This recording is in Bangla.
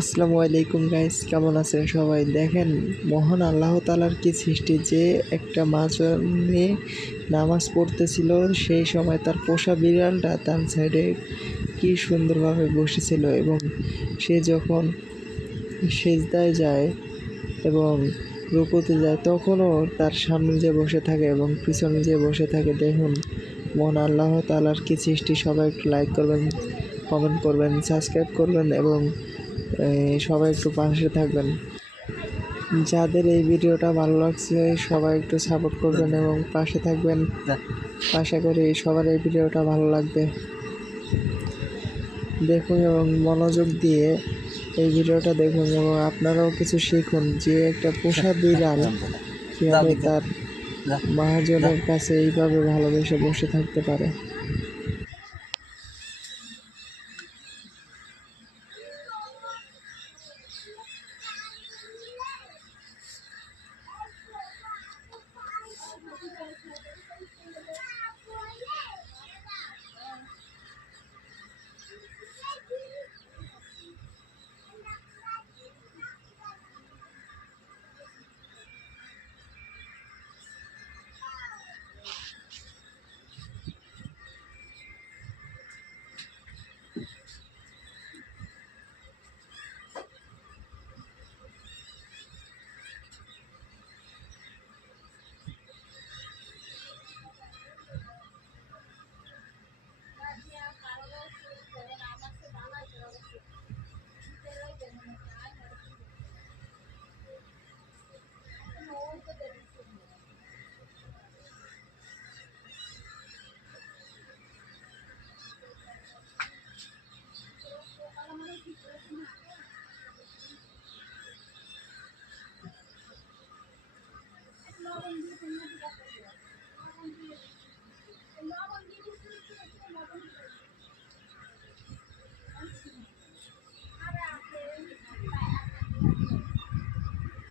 আসসালামু আলাইকুম গাইস, কেমন আছেন সবাই? দেখেন মহান আল্লাহ তাআলার কি সৃষ্টি, যে একটা মাঝখানে নামাজ পড়তেছিল, সেই সময় তার পোষা বিড়ালটা তার সাইডে কি সুন্দরভাবে বসেছিল, এবং সে যখন সিজদায় যায় এবং রুকুতে যায় তখনও তার সামনে যে বসে থাকে এবং পিছনে যে বসে থাকে। দেখুন মহান আল্লাহ তাআলার কি সৃষ্টি। সবাই একটু লাইক করবেন, কমেন্ট করবেন, সাবস্ক্রাইব করবেন এবং সবাই একটু পাশে থাকবেন। যাদের এই ভিডিওটা ভালো লাগছে সবাই একটু সাপোর্ট করবেন এবং পাশে থাকবেন। আশা করি সবার এই ভিডিওটা ভালো লাগবে। দেখুন এবং মনোযোগ দিয়ে এই ভিডিওটা দেখুন এবং আপনারাও কিছু শিখুন, যে একটা পোষা বিড়াল কীভাবে তার মহাজনের কাছে এইভাবে ভালোবেসে বসে থাকতে পারে।